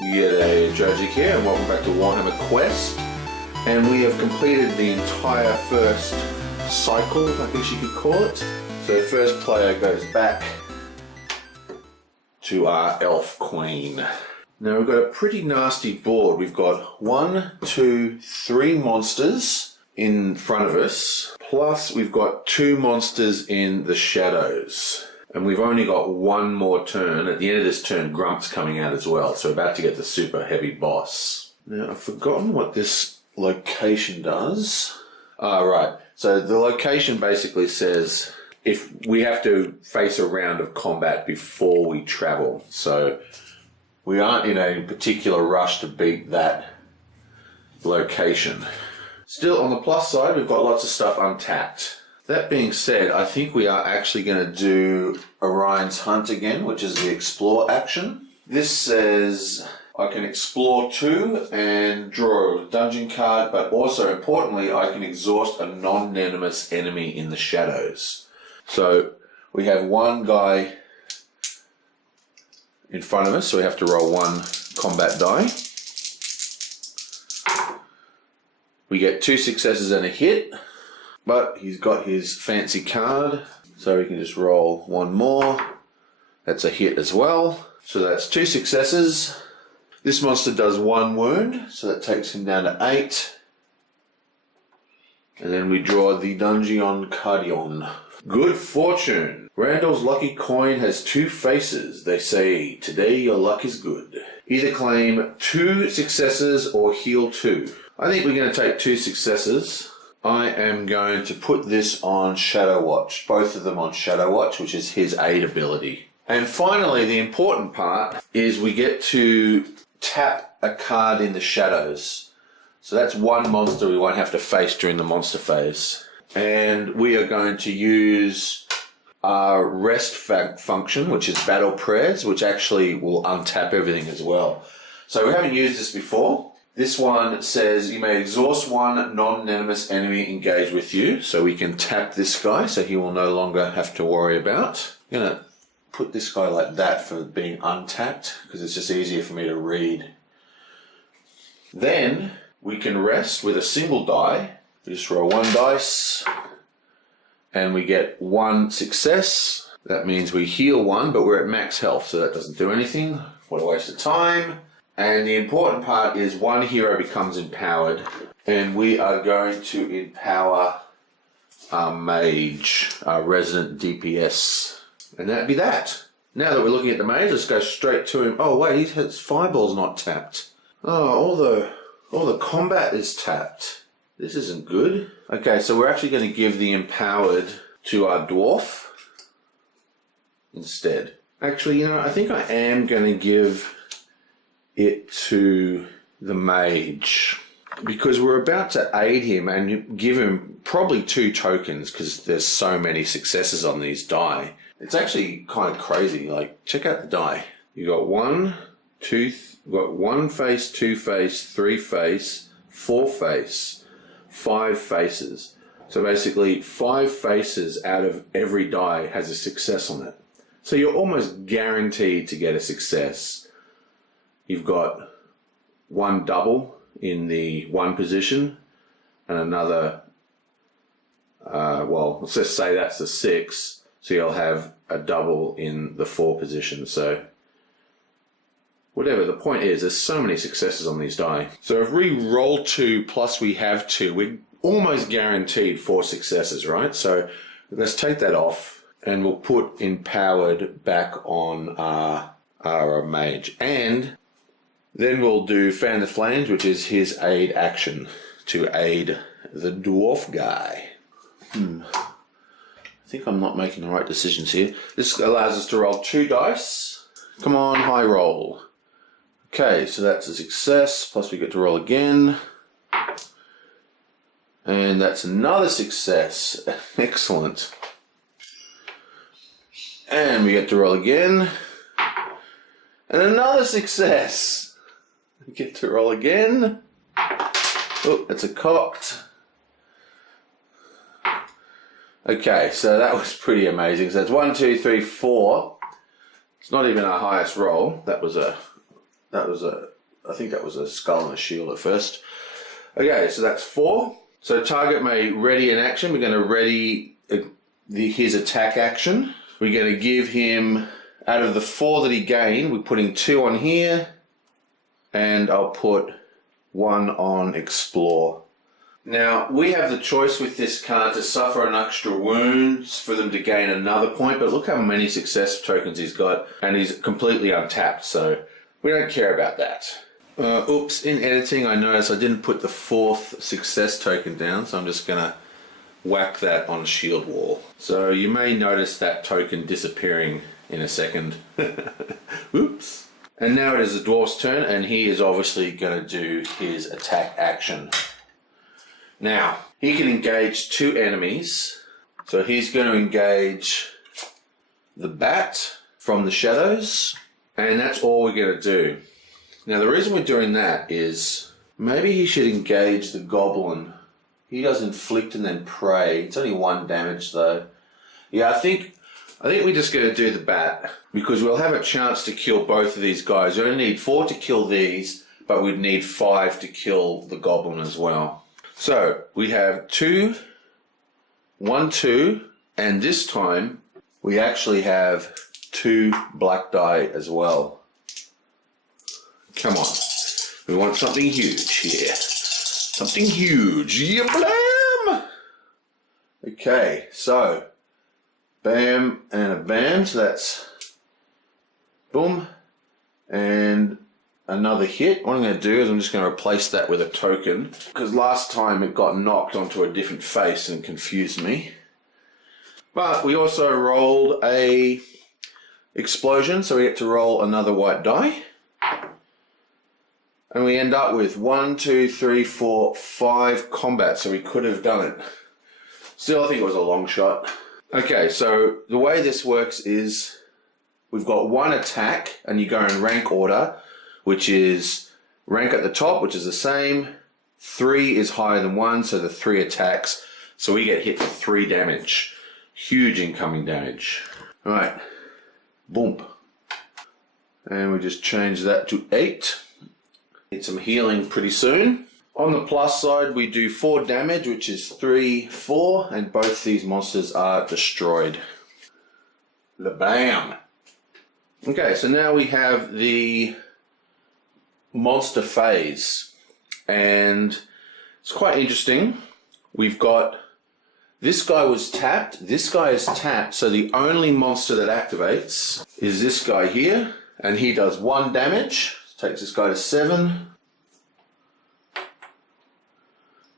You get a Jojic here, and welcome back to Warhammer Quest. And we have completed the entire first cycle, I guess you could call it. So the first player goes back to our Elf Queen. Now we've got a pretty nasty board. We've got 1, 2, 3 monsters in front of us, plus we've got 2 monsters in the shadows. And we've only got one more turn. At the end of this turn, Grump's coming out as well, so we're about to get the super heavy boss. Now, I've forgotten what this location does. Right. So the location basically says if we have to face a round of combat before we travel. So we aren't in a particular rush to beat that location. Still, on the plus side, we've got lots of stuff untapped. That being said, I think we are actually going to do Orion's Hunt again, which is the explore action. This says I can explore 2 and draw a dungeon card, but also importantly, I can exhaust a non-venomous enemy in the shadows. So we have one guy in front of us, so we have to roll 1 combat die. We get 2 successes and a hit. But he's got his fancy card, so we can just roll 1 more. That's a hit as well. So that's 2 successes. This monster does 1 wound, so that takes him down to 8. And then we draw the Dungeon Cardion. Good fortune. Randall's lucky coin has 2 faces. They say, today your luck is good. Either claim 2 successes or heal 2. I think we're going to take 2 successes. I am going to put this on Shadow Watch, both of them on Shadow Watch, which is his aid ability. And finally, the important part is we get to tap a card in the shadows. So that's 1 monster we won't have to face during the monster phase. And we are going to use our rest function, which is Battle Prayers, which actually will untap everything as well. So we haven't used this before. This one says you may exhaust 1 non-venomous enemy engaged with you. So we can tap this guy so he will no longer have to worry about. I'm going to put this guy like that for being untapped because it's just easier for me to read. Then we can rest with a single die. We just roll 1 dice and we get 1 success. That means we heal 1, but we're at max health, so that doesn't do anything. What a waste of time. And the important part is 1 hero becomes empowered, and we are going to empower our mage, our resident DPS. And that'd be that. Now that we're looking at the mage, let's go straight to him. Oh wait, his fireball's not tapped. Oh, all the combat is tapped. This isn't good. Okay, so we're actually going to give the empowered to our dwarf instead. Actually, you know, I think I am going to give it to the mage because we're about to aid him and give him probably 2 tokens because there's so many successes on these die. It's actually kind of crazy. Like, check out the die. You got 1, 2, got 1 face, 2 face, 3 face, 4 face, 5 faces. So basically 5 faces out of every die has a success on it. So you're almost guaranteed to get a success. You've got 1 double in the 1 position and another, well, let's just say that's the 6. So you'll have a double in the 4 position. So whatever, the point is there's so many successes on these die. So if we roll 2 plus we have 2, we're almost guaranteed 4 successes, right? So let's take that off and we'll put empowered back on our mage. And then we'll do Fan the Flames, which is his aid action to aid the dwarf guy. I think I'm not making the right decisions here. This allows us to roll 2 dice. Come on, high roll. Okay, so that's a success, plus we get to roll again. And that's another success. Excellent. And we get to roll again. And another success. We get to roll again. Oh, it's a cocked. Okay, so that was pretty amazing. So that's 1, 2, 3, 4. It's not even our highest roll. That was I think that was a skull and a shield at first. Okay, so that's 4. So target may ready an action. We're going to ready his attack action. We're going to give him, out of the 4 that he gained, we're putting 2 on here, and I'll put 1 on explore. Now, we have the choice with this card to suffer an extra wounds for them to gain another point, but look how many success tokens he's got, and he's completely untapped, so we don't care about that. Oops, in editing I noticed I didn't put the 4th success token down, so I'm just going to whack that on shield wall. So you may notice that token disappearing in a second. Oops. And now it is the dwarf's turn, and he is obviously going to do his attack action. Now, he can engage 2 enemies, so he's going to engage the bat from the shadows, and that's all we're going to do. Now, the reason we're doing that is maybe he should engage the goblin. He does inflict and then pray. It's only 1 damage though. Yeah, I think we're just going to do the bat because we'll have a chance to kill both of these guys. We only need 4 to kill these, but we'd need 5 to kill the goblin as well. So we have 2, 1, 2, and this time we actually have 2 black die as well. Come on. We want something huge here. Something huge. Yeah, blam! Okay, so bam and a bam. So that's boom. And another hit. What I'm going to do is I'm just going to replace that with a token, because last time it got knocked onto a different face and confused me. But we also rolled a explosion, so we get to roll another white die. And we end up with 1, 2, 3, 4, 5 combat, so we could have done it. Still, I think it was a long shot. Okay, so the way this works is we've got 1 attack, and you go in rank order, which is rank at the top, which is the same. 3 is higher than 1, so the 3 attacks. So we get hit for 3 damage. Huge incoming damage. All right, boom. And we just change that to 8. Need some healing pretty soon. On the plus side, we do 4 damage, which is 3, 4, and both these monsters are destroyed. Bam! Okay, so now we have the monster phase, and it's quite interesting. We've got this guy was tapped, this guy is tapped, so the only monster that activates is this guy here, and he does 1 damage. Takes this guy to 7.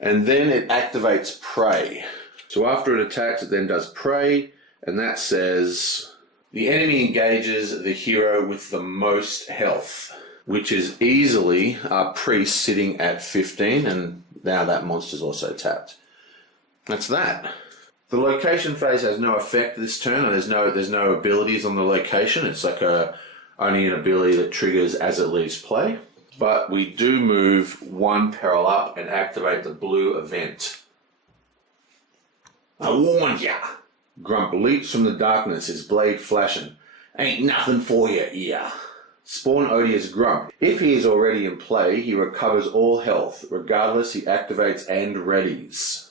And then it activates Prey. So after it attacks, it then does Prey, and that says the enemy engages the hero with the most health, which is easily our priest sitting at 15, and now that monster's also tapped. That's that. The location phase has no effect this turn, and there's no abilities on the location. It's like only an ability that triggers as it leaves play. But we do move 1 peril up and activate the blue event. I warned ya! Grump leaps from the darkness, his blade flashing. Ain't nothing for you, yeah. Spawn odious Grump. If he is already in play, he recovers all health. Regardless, he activates and readies.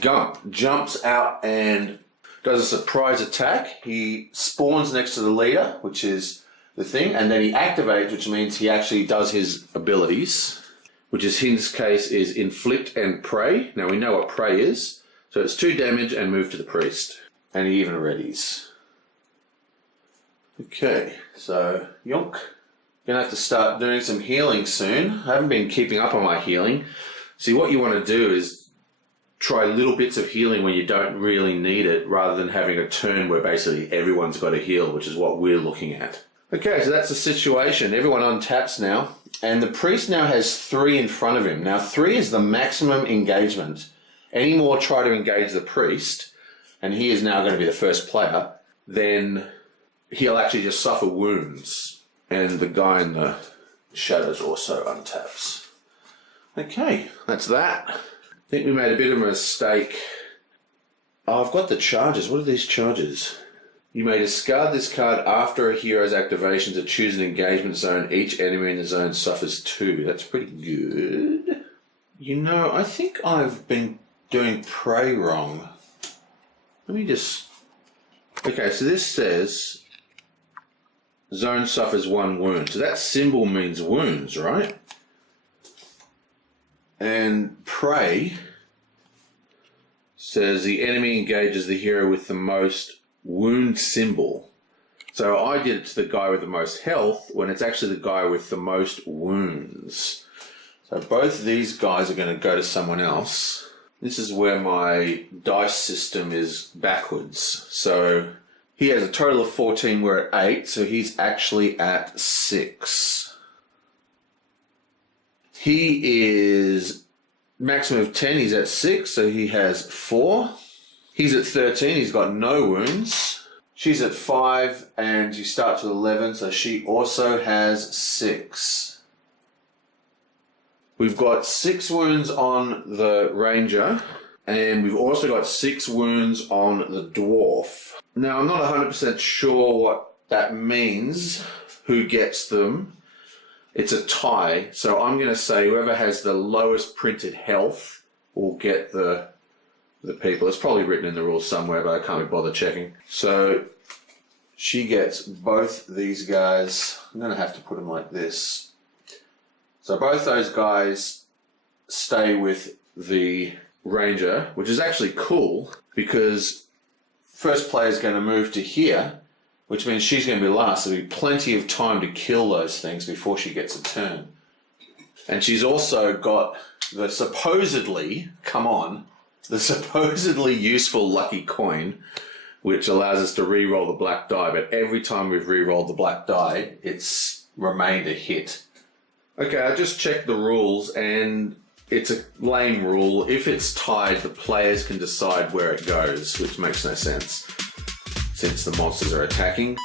Gump jumps out and does a surprise attack. He spawns next to the leader, which is the thing, and then he activates, which means he actually does his abilities, which is in this case is inflict and pray. Now we know what pray is, so it's 2 damage and move to the priest, and he even readies. Okay, so yonk, gonna have to start doing some healing soon. I haven't been keeping up on my healing. See, what you want to do is try little bits of healing when you don't really need it, rather than having a turn where basically everyone's got to heal, which is what we're looking at. Okay, so that's the situation. Everyone untaps now, and the priest now has 3 in front of him. Now 3 is the maximum engagement. Any more try to engage the priest, and he is now going to be the first player, then he'll actually just suffer wounds. And the guy in the shadows also untaps. Okay, that's that. I think we made a bit of a mistake. Oh, I've got the charges. What are these charges? You may discard this card after a hero's activation to choose an engagement zone. Each enemy in the zone suffers 2. That's pretty good. You know, I think I've been doing prey wrong. Let me just... Okay, so this says zone suffers 1 wound. So that symbol means wounds, right? And prey says the enemy engages the hero with the most wound symbol. So I did it to the guy with the most health when it's actually the guy with the most wounds. So both of these guys are going to go to someone else. This is where my dice system is backwards. So he has a total of 14, we're at 8, so he's actually at 6. He is maximum of 10, he's at 6, so he has 4. He's at 13, he's got no wounds. She's at 5, and she starts with 11, so she also has 6. We've got 6 wounds on the ranger, and we've also got 6 wounds on the dwarf. Now, I'm not 100% sure what that means, who gets them. It's a tie, so I'm going to say whoever has the lowest printed health will get the people. It's probably written in the rules somewhere, but I can't be bothered checking. So she gets both these guys. I'm going to have to put them like this. So both those guys stay with the ranger, which is actually cool because first player is going to move to here, which means she's going to be last. There'll be plenty of time to kill those things before she gets a turn. And she's also got the supposedly useful lucky coin, which allows us to re-roll the black die. But every time we've re-rolled the black die, it's remained a hit. Okay, I just checked the rules, and it's a lame rule. If it's tied, the players can decide where it goes, which makes no sense since the monsters are attacking.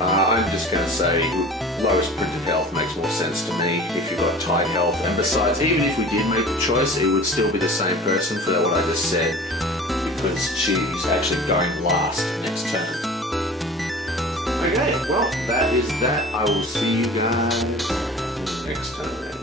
I'm just going to say lowest printed health makes more sense to me if you've got tied health. And besides, even if we did make the choice, it would still be the same person for what I just said, because she's actually going last next turn. Okay, well, that is that. I will see you guys next time.